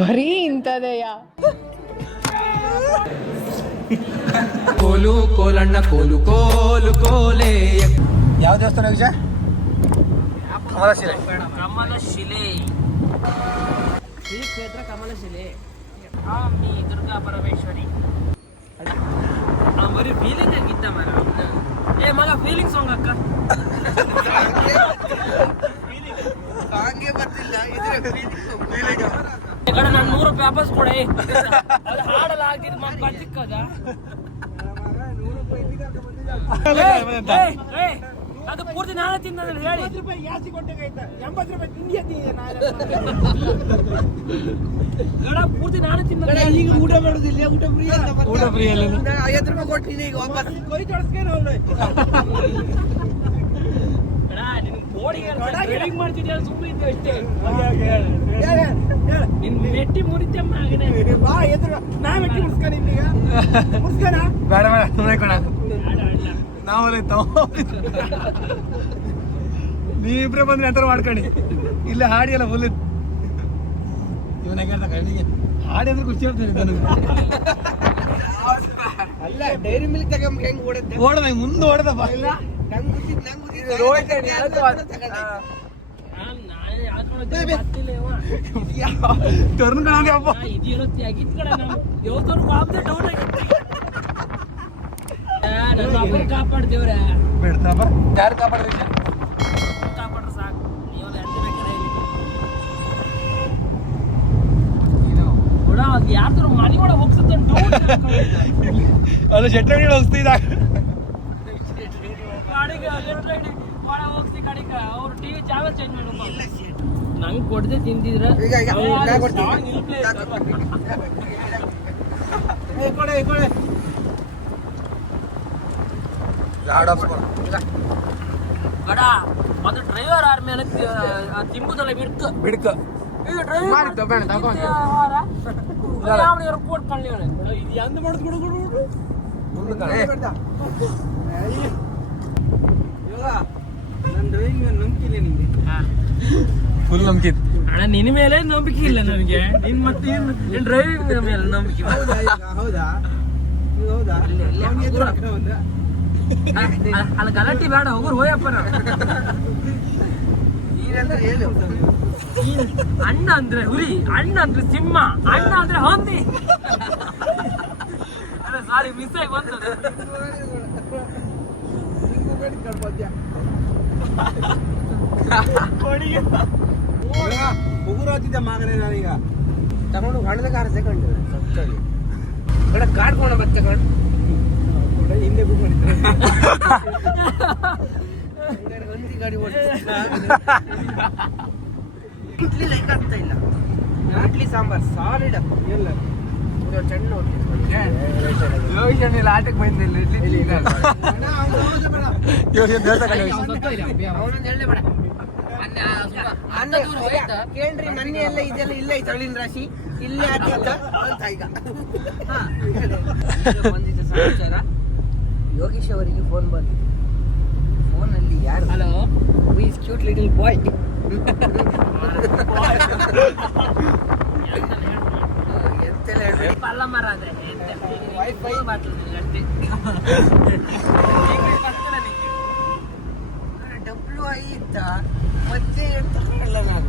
ಬರೀ ಇಂಥದೆಯ. ಕೋಲು ಕೋಲಣ್ಣ ಕೋಲು ಕೋಲು ಕೋಲೆ. ಯಾವ ದೇವಸ್ಥಾನ ವಿಷಯ? ಕಮಲಶಿಲೆ. ಕಮಲಶಿಲೆ ಶ್ರೀ ಕ್ಷೇತ್ರ ಕಮಲಶಿಲೆ. ಅಮ್ಮಿ ದುರ್ಗಾ ಪರಮೇಶ್ವರಿ. ಬರೀ ಫೀಲಿಂಗ್ ಆಗಿತ್ತ ಮರ. ಏ ಮಗ ಫೀಲಿಂಗ್ ಸಾಂಗ್ ಅಕ್ಕ. ನಾನು 100 ರೂಪಾಯಿ ವಾಪಸ್ ಕೊಡೆ. ಅದು ಹಾಡಲ್ಲ ಆಗಿದ್ ಮಗ ಚಿಕ್ಕದ. ಅದು ಪೂರ್ತಿ ನಾಳೆ ತಿನ್ನ ಹೇಳಿ. 80 ರೂಪಾಯಿ ಜಾಸ್ತಿ ಕೊಟ್ಟೆ 80 ರೂಪಾಯಿ ತಿಂಡಿ ಪೂರ್ತಿ ನಾಳೆ ತಿನ್ನ. ಈಗ ಊಟ ಮಾಡೋದಿಲ್ಲ, ಊಟ ಫ್ರೀ. ಊಟ ಫ್ರೀ ಅಲ್ಲ. 50 ರೂಪಾಯಿ ಕೊಟ್ಟಿನಿ ಈಗ ವಾಪಸ್. ಕೊಯ್ ತೊಡಸ್ಕೇನು ಅವನು. ಡ್ರೈವಿಂಗ್ ಮಾಡ್ತಿದ್ಯಾ ಸುಮ್ಮನೆ ಇದ್ದೆ ಅಷ್ಟೇ. ನಿನ್ ಮೆಟ್ಟಿ ಮುರಿತೆ ಮಗನೇ. ಬಾ ಎದುರು ನಾ ಮೆಟ್ಟಿ ಮುರ್ಸ್ಕೊಂಡು ಈಗ ಮುರ್ಸ್ಕಣ. ಬೇಡ ಬೇಡ ಸುಮ್ಮನೆ ಕೊಡ. ನಾವಲ್ಲಿ ನೀವಿಬ್ರೆ ಬಂದ್ರೆ ಅಂತರ ಮಾಡ್ಕೊಳ್ಳಿ. ಇಲ್ಲೇ ಹಾಡಿ ಎಲ್ಲ ಫುಲ್ ಇವನಾಗ ಹಾಡಿ ಅಂದ್ರೆ ಖುಷಿ ಆಗ್ತದೆ ನನಗೆ. ಅಲ್ಲ ಡೈರಿ ಮಿಲ್ಕ್ ತಗೊಂಡ್ ಹೆಂಗ್ ಓಡುತ್ತೆ? ಓಡದ ಮುಂದೆ ಓಡದಪ್ಪ. ಕಾಪಾಡ್ದೇವ್ರ ಬಿಡ್ತಪ್ಪ. ಯಾರು ಕಾಪಾಡ್ರಿ? ಕಾಪಾಡ್ರೆ ಸಾಕು. ಯಾರ್ದು ಮನೆ ಒಳಗೆ ಹೋಗ್ಸುತ್ತಂಟು. ಅದು ಶೆಟ್ಟಿ ಹೋಗ್ತಿದ್ದ ಹೋಗ್ತಿ ಕಡಿಕ ಅವ್ರು ಟಿವಿ ಚಾನಲ್ ಚೇಂಜ್ ಮಾಡು. ನಂಗೆ ಕೊಡದೆ ತಿಂದಿದ್ರ ಗಡ ಅದು ಡ್ರೈವರ್ ಆರ್ಮೇಲೆ ತಿಂಬುದಲ್ಲ ಬಿಡ್ಕ ಈಗ ಡ್ರೈವರ್ ಕೊಟ್ಕೊಳ್ಳಿ. ಇದು ಎಂದ ಮಾಡುದು ಫುಲ್ ನಂಬಿಕೆ ಅಣ್ಣ. ನಿನ್ನ ಮೇಲೆ ನಂಬಿಕೆ ಇಲ್ಲ ನನಗೆ. ನಿನ್ ಮತ್ತೆ ನಿನ್ ಡ್ರೈವಿಂಗ್ ಮೇಲೆ ನಂಬಿಕೆ. ಹೌದಾ? ಅಲ್ಲಿ ಗಲಾಟೆ ಬೇಡ, ಹೋಗ್ರು ಹೋಯಪ್ಪ. ಅಣ್ಣ ಅಂದ್ರೆ ಹುಲಿ, ಅಣ್ಣ ಅಂದ್ರೆ ಸಿಂಹ, ಅಣ್ಣ ಅಂದ್ರೆ ಹೊಂದಿ. ಸಾರಿ ಮಿಸ್ ಆಗಿ ಬಂತು. ಉಗುರಾತಿದ್ದ ಮಗನೇ ನಾನೀಗ ತಗೊಂಡು ಹಣ್ಣದಾಗ 6 ಸೆಕೆಂಡ್ ಕಡೆ ಕಾಡ್ಕೊಂಡ ಮತ್ತೆ ಕಣ್ ಹಿಂದೆ ಬುಕ್ ಮಾಡಿದ್ದೆ. ಒಂದಿ ಗಾಡಿ ಇಡ್ಲಿ ಲೈಕ್ ಆಗ್ತಾ ಇಲ್ಲ. ಇಡ್ಲಿ ಸಾಂಬಾರ್ ಸಾಲಿಡ್ ಎಲ್ಲ ಚೆನ್ನ ಯೋಗೇಶ್ ಆಟಕ್ಕೆ ಬಂದಿಲ್ಲ. ಇಡ್ಲಿ ಕೇಳ್ರಿ ನನ್ನೆ ಎಲ್ಲ ಇದೆಲ್ಲ ಇಲ್ಲ ಐತೆ ಅಳಿನ ರಾಶಿ ಇಲ್ಲೇ ಆತ ಅಂತ ಈಗ ಬಂದಿದ್ದ ಸಮಾಚಾರ. ಯೋಗೇಶ್ ಅವರಿಗೆ ಫೋನ್ ಬಂದಿದೆ. ಫೋನಲ್ಲಿ ಯಾರು? Hello, who is cute little boy. ಎಂತೆಲ್ಲ ಹೇಳ್ಬೇಡಿ. ಪಲ್ಲ ಮರ ಅದೇ ವೈಫೈ ಮಾತಾಡ್ತಿಲ್ಲ ಅಷ್ಟೇ. ಡಬ್ಲ್ಯೂ ಐ ಇತ್ತ ಮತ್ತೆ ಅಂತ ಹೇಳಲ್ಲ ನಾನು.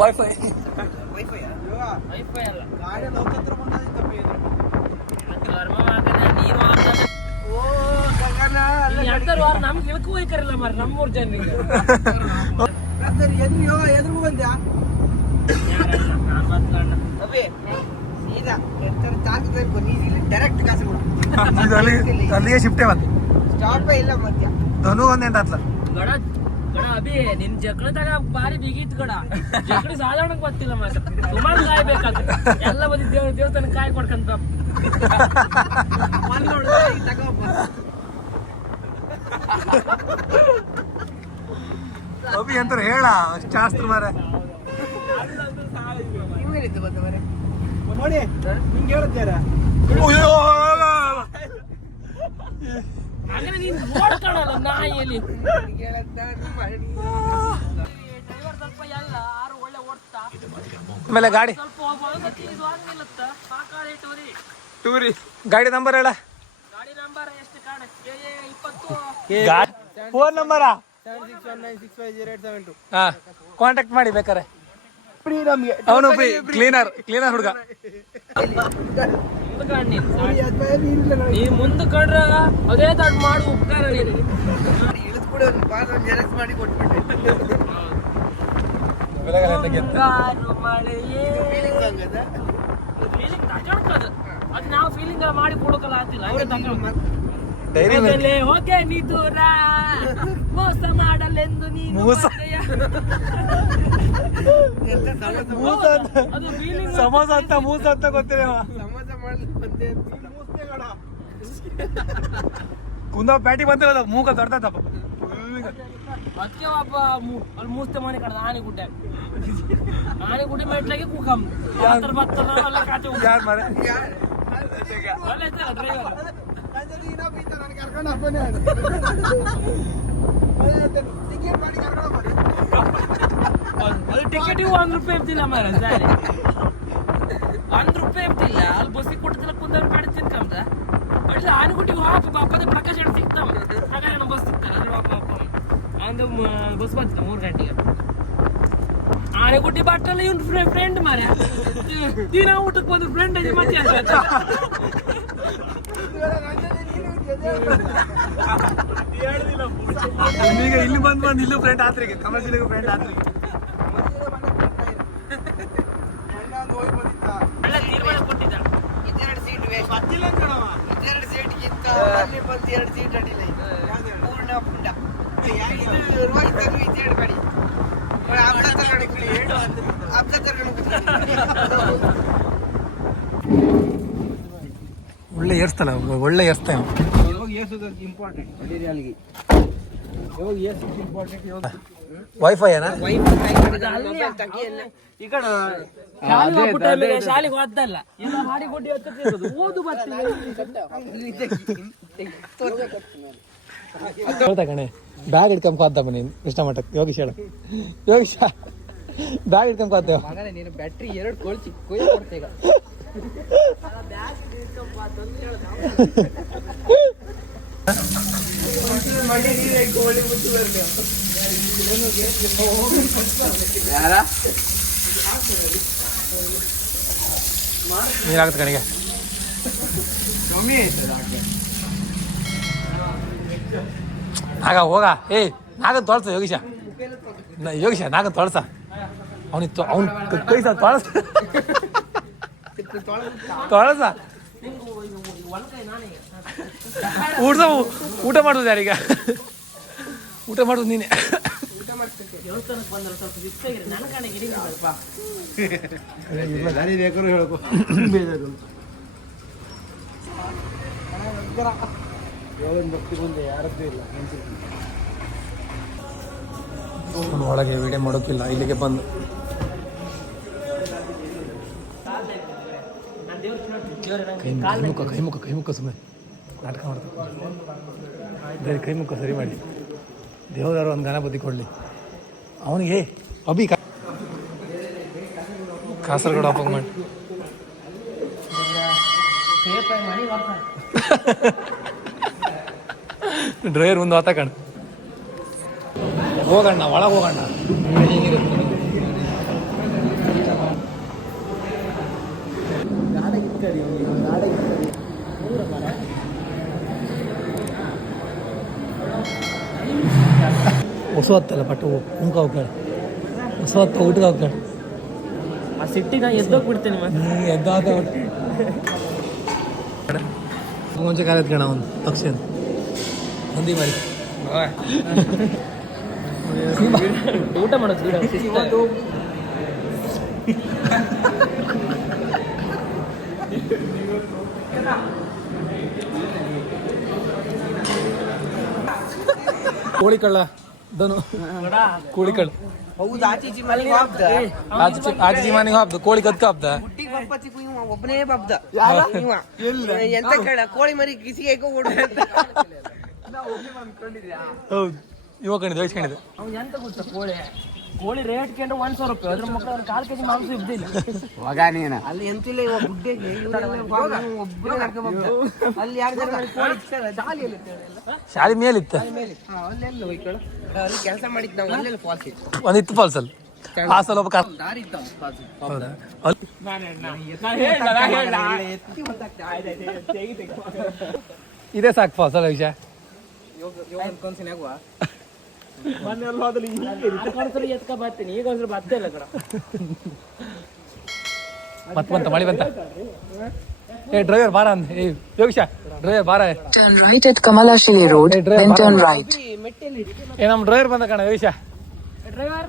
ವೈಫೈ ವೈಫೈ ಅಲ್ಲ ಗಾಡಿ ಹೋಗ್ತಿದ್ರು ನಮ್ಗೆ ಇಳಕು ಹೋಯ್ಕರಿಲ್ಲ ಮಾರ ನಮ್ಮೂರ್ ಜನರಿಗೆ. ಎದುರು ಬಂದ್ಯಾ? ಡೈರೆಕ್ಟ್ ಕಾಸು ಅಲ್ಲಿಗೆ ಶಿಫ್ಟೇ ಬಂತು. ಸ್ಟಾಪೇ ಇಲ್ಲ ಮಧ್ಯ. ಧನು ಒಂದೇಂತ ಆತ್ಲ ಗಡ ಗಡ ಅಭಿ ನಿನ್ ಜಗಳದಾಗ ಬಾರಿ ಬಿಗಿತ್ ಗಡ. ಜಗಳಿ ಸಾಧಾರಣ ಗೊತ್ತಿಲ್ಲ ಮಾತ್ರ ಸುಮಾರು ಕಾಯ್ಬೇಕಾಗ್ತದೆ. ಎಲ್ಲ ಬದಿ ದೇವಸ್ಥಾನ ಕಾಯಿ ಕೊಡ್ಕಂತ ಅಭಿ ಅಂತಾರ ಹೇಳ ಶಾಸ್ತ್ರ ಮಾರ ನೋಡಿ ನಿಂಗೆ ಹೇಳುತ್ತಾರ. ಹಾಗಾದ್ರೆ ನೀನ್ ನೋಡ್ಕೊಳ್ಳಲ್ಲ ನಾಯಿಯಲ್ಲಿ ಡ್ರೈವರ್ ಸ್ವಲ್ಪ ಎಲ್ಲ ಆರು ಒಳ್ಳೆ ಓಡ್ತಾ ಆಮೇಲೆ ಗಾಡಿ ಸ್ವಲ್ಪ ಒಂದ್ಸತಿ ಇದು ಆಗ್ಲಿಲ್ಲತ್ತ ಸಾಕಾಳೆ ಟೂರಿ ಟೂರಿ ಗಾಡಿ ನಂಬರ್ ಹೇಳ ಗಾಡಿ ನಂಬರ್ ಎಷ್ಟು ಕಾಣ 20 ಫೋನ್ ನಂಬರಾ ಹಾ ಕಾಂಟ್ಯಾಕ್ಟ್ ಮಾಡಿ ಬೇಕಾರೆ ಅವನು ಕ್ಲೀನರ್ ಹುಡುಗ ನೀ ಮುಂದೆ ಕಂಡ್ರ ಅದೇ ತಡ್ ಮಾಡು ಉಪಕಾರ ನೀನು ಅದು ನಾವು ಫೀಲಿಂಗ್ ಮಾಡಿ ಕೊಡೋಕಲ್ಲ ಆಗ್ತಿಲ್ಲ ಹೋಗೆ ನೀ ದೂರ ಮೋಸ ಮಾಡಲೆಂದು ನೀನು ಅದು ಫೀಲಿಂಗ್ ಸಮೋಸ ಅಂತ ಮೂಸ ಅಂತ ಗೊತ್ತಿಲ್ಲ ಕುಂದ ಪ್ಯಾಟಿ ಬಂದಿಲ್ಲ ಮೂಕ ದೊಡ್ಡದಪ್ಪ ಅದಕ್ಕೆ ಒಬ್ಬ ಅಲ್ಲಿ ಮೂಸ್ತೆ ಮನೆ ಕಡ್ದ ಆನೆಗುಡ್ಡೆ ಮೆಟ್ಲಾಗೆ ಕೂಕಂ ಬತ್ತಲ್ಲ ಕಾಚೆ ಯಾರು ಮಾರೆ ಒಳ್ಳೆ ಡ್ರೈವರ್ ಅದು ಟಿಕೆಟ್ ₹1 ಇರ್ತಿಲ್ಲ ಮಾರ ಸರಿ ₹1 ಇರ್ತಿಲ್ಲ ಅಲ್ಲಿ ಬಸ್ಸಿಗೆ ಕೊಡ್ತಿಲ್ಲ ಕುಂದರ್ ಬೇಡ ತಿನ್ಕಂದ ಅಡ್ಲ ಆನೆಗುಡ್ಡಿ ವಾಪ ಬಾಪದ ಪ್ರಕಾಶ್ ಹೇಳಿ ಸಿಗ್ತಾವ ಪ್ರಕಾಶ್ ಬಸ್ ಸಿಗ್ತಾರ ಅದ್ರ ವಾಪ ಅಂದ ಬಸ್ ಬಂತ 3 ಗಂಟೆಗೆ ಆನೆಗುಡ್ಡಿ ಬಟ್ಟಲ್ಲ ಇವ್ನ ಫ್ರೆಂಡ್ ಮಾರ್ಯ ದಿನ ಊಟಕ್ಕೆ ಬಂದು ಫ್ರೆಂಡ್ ಅದೇ ಮತ್ತೆ ಈಗ ಇಲ್ಲಿ ಬಂದು ಇಲ್ಲೂ ಫ್ರೆಂಡ್ ಆತ್ರಿಗೆ ಕಮರ್ಷಿಯಲ್ಗೂ ಫ್ರೆಂಡ್ ಆತ್ರಿಗೆ ಒಳ್ಳೆ ತೀರ್ಮಾನ ಕೊಟ್ಟಿದ್ದ ಒಳ್ಳೆ ಏರ್ಸ್ತಲ್ಲ ಒಳ್ಳೆ ಏರ್ಸ್ತಾ ವೈಫೈ ಏನಾ ಈ ಕಡೆ ಶಾಲೆಗೆ ಹೋದಲ್ಲ ಇಲ್ಲ ಹಾಡಿಗುಡ್ಡಿ ಓದು ಬರ್ತಾ ಕಣೆ ಬ್ಯಾಗ್ ಹಿಡ್ಕೊಂಡ್ ಹೋದ ನೀನು ಇಷ್ಟ ಮಟ್ಟಕ್ಕೆ ಯೋಗೀಶ್ ಹೇಳ ಯೋಗೀಶ ಬ್ಯಾಗ್ ಹಿಡ್ಕೊಂಡ್ ಹೋದ ನೀನು ಬ್ಯಾಟ್ರಿ 2 ಕೊಳ್ಚಿ ಕೊಯ್ಯ ಕೊಡ್ತೆ ಈಗ ನೀರಾಗುತ್ತೆ ಕಡೆಗೆ ನಾಗ ಹೋಗ ಏಯ್ ನಾಗನ್ ತೊಳ್ಸ ಯೋಗೀಶ ನಾಗನ್ ತೊಳ್ಸ ಅವನಿತ್ತು ಅವ್ನು ಕೈಸ ತೊಳಸ ಊಟ ಮಾಡುದು ಯಾರೀಗ ಊಟ ಮಾಡುದು ನೀನೆ ಒಳಗೆ ವಿಡಿಯೋ ಮಾಡೋಕ್ಕಿಲ್ಲ ಇಲ್ಲಿಗೆ ಬಂದು ಕೈ ಮುಖ ಸುಮ್ಮನೆ ನಾಟಕ ಮಾಡ್ತಾರೆ ಕೈ ಮುಖ ಸರಿ ಮಾಡಿ ದೇವದಾರು ಒಂದು ಗಾನ ಬುದ್ಧಿ ಕೊಡಲಿ ಅವನಿಗೆ ಅಭಿ ಕಾಸರಗೋಡು ಅಪ್ಪ ಮಾಡಿ ಡ್ರೈವರ್ ಮುಂದೆ ಆತ ಕಣ ಹೋಗಣ್ಣ ಒಳಗೆ ಹೋಗಣ್ಣ ಹೊಸವತ್ತಲ್ಲ ಪಟ್ಟು ಉಂಕ ಹೋಗ್ಬೇಡ ಹೊಸವತ್ತ ಊಟಕ್ಕೆ ಹೋಗ್ಬೇಡ ಆ ಸಿಟ್ಟಿನ ಎದ್ದೋಗ್ಬಿಡ್ತೇನೆ ನೀ ಎದ್ದಾದ ಮುಂಚೆ ಕಾಲದ ಕಣ ಒಂದು ಪಕ್ಷಿ ಅಂತ ಮಂದಿ ಮಾಡಿ ಊಟ ಮಾಡೋದು ಕೋಳಿ ಕಳ್ಳ ದನು ಕೋಳಿ ಕಳ್ಳ ಹೌದು ಆಚೀಚಿ ಮನೆಗೆ ಹಾಪ್ದು ಕೋಳಿ ಕದ್ಕ ಹಾಪ್ದ ಒಬ್ಬನೇ ಬಾಬ್ದ ಎಂತ ಕೇಳ ಕೋಳಿ ಮರಿ ಕಿಸಿಗೆ ಹೌದು ಇವಾಗ ಕಣಿದೆ ವಯಸ್ಕೊಂಡಿದೆ ಅವ್ನು ಎಂತ ಗೊತ್ತ ಕೋಳಿ ಕೋಳಿ ರೇಟ್ ಕೇಂದ್ರ 1,000 ರೂಪಾಯಿ ಅದ್ರ ಮಕ್ಕಳು ಅವ್ರ 4 ಕೆಜಿ ಮಾಂಸ ಇದ್ದಿಲ್ಲ ಅಲ್ಲಿ ಎಂತಿಲ್ಲ ಇವ ಗುಡ್ಡೆಗೆ ಒಬ್ಬರೇ ನಡ್ಕೊಂಡ್ ಅಲ್ಲಿ 2 ಜನ ಕೋಳಿ ದಾಲಿಯಲ್ಲಿ ಶಾಲೆ ಮೇಲಿತ್ತು ಅಲ್ಲೆಲ್ಲ ಹೋಯ್ಕೊಳ್ಳ ಅಲ್ಲಿ ಕೆಲಸ ಮಾಡಿದ್ ನಾವು ಅಲ್ಲೆಲ್ಲ ಫಾಲ್ಸ್ ಇತ್ತು ಒಂದಿತ್ತು ಫಾಲ್ಸ್ ಅಲ್ಲಿ ಆ ಸಲ ಒಬ್ಬ ದಾರಿ ಇತ್ತು ಹೌದಾ ಇದೇ ಸಾಕು ಫಾಲ್ಸ್ ಅಲ್ಲ ವಿಷಯ ಎತ್ಕ ಬರ್ತೀನಿ ಈಗ ಒಂದ್ಸಲ ಬರ್ತೇ ಇಲ್ಲ ಕಡ ಮತ್ತೆ ಬಂತ ಮಳಿ ಬಂತ ಏ ಡ್ರೈವರ್ ಬಾರ ಅಂದ್ ಏ ಯೋಗೀಶ ಡ್ರೈವರ್ ಬಾರ Turn right at Kamalashiri Road, then turn right. ಏ ನಮ್ಮ ಡ್ರೈವರ್ ಬಂದ ಕಣ ಯೋಗೀಶ ಡ್ರೈವರ್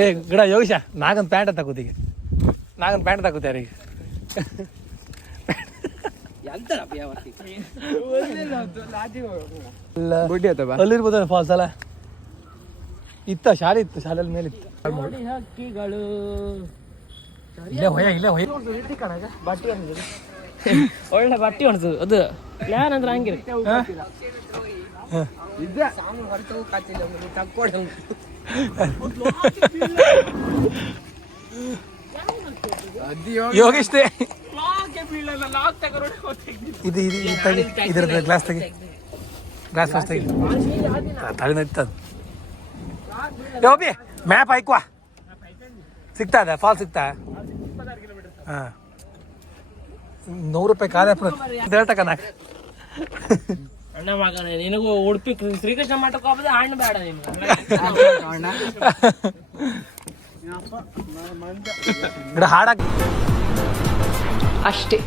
ಏ ಗಿಡ ಯೋಗೀಶ ನಾಗನ್ ಪ್ಯಾಂಟ್ ತಗೋತೀಗ ನಾಗನ್ ಪ್ಯಾಂಟ್ ತಗೋತ್ಯಾರ ಈಗ ಅಲ್ಲಿರ್ಬೋದ ಫಾಲ್ಸ್ ಅಲ್ಲ ಇತ್ತ ಶಾಲೆ ಇತ್ತು ಶಾಲೆಯಲ್ಲಿ ಮೇಲೆ ಇತ್ತು ಹಕ್ಕಿಗಳು ಇಲ್ಲೇ ಹೊಯ ಒಳ್ಳೆ ಬಟ್ಟೆ ಹೊಡ್ಸು ಅದು ಪ್ಲಾನ್ ಅಂದ್ರೆ ಹಂಗೆ ಸಾಂಗ್ ಹೊರತು ಕಾತಿಲ್ಲ ತಕ್ಕೊಡ ಯೋಗೀಶ್ನೇ ಇದು ಇದ್ರದ್ದು ಗ್ಲಾಸ್ ತೆಗಿ ಗ್ಲಾಸ್ ಫಸ್ಟ್ ತೆಗಿ ತಳಿನ ಇತ್ತದು ಯೋಬಿ ಮ್ಯಾಪ್ ಹಾಕುವ ಸಿಗ್ತಾ ಇದೆ ಫಾಲ್ ಸಿಗ್ತಾ ಹಾಂ 100 ರೂಪಾಯಿ ಕಾಲ ಹೇಳ್ತಕ್ಕ ನಾಲ್ಕು ಅಣ್ಣ ಮಗನೇ ನಿನಗೂ ಉಡುಪಿ ಶ್ರೀಕೃಷ್ಣ ಮಠಕ್ಕೆ ಹೋಗೋದು ಹಣ್ಣು ಬೇಡ ನಿನ್ಗೆ ಗಿಡ ಹಾಡಾಕ ಅಷ್ಟೇ.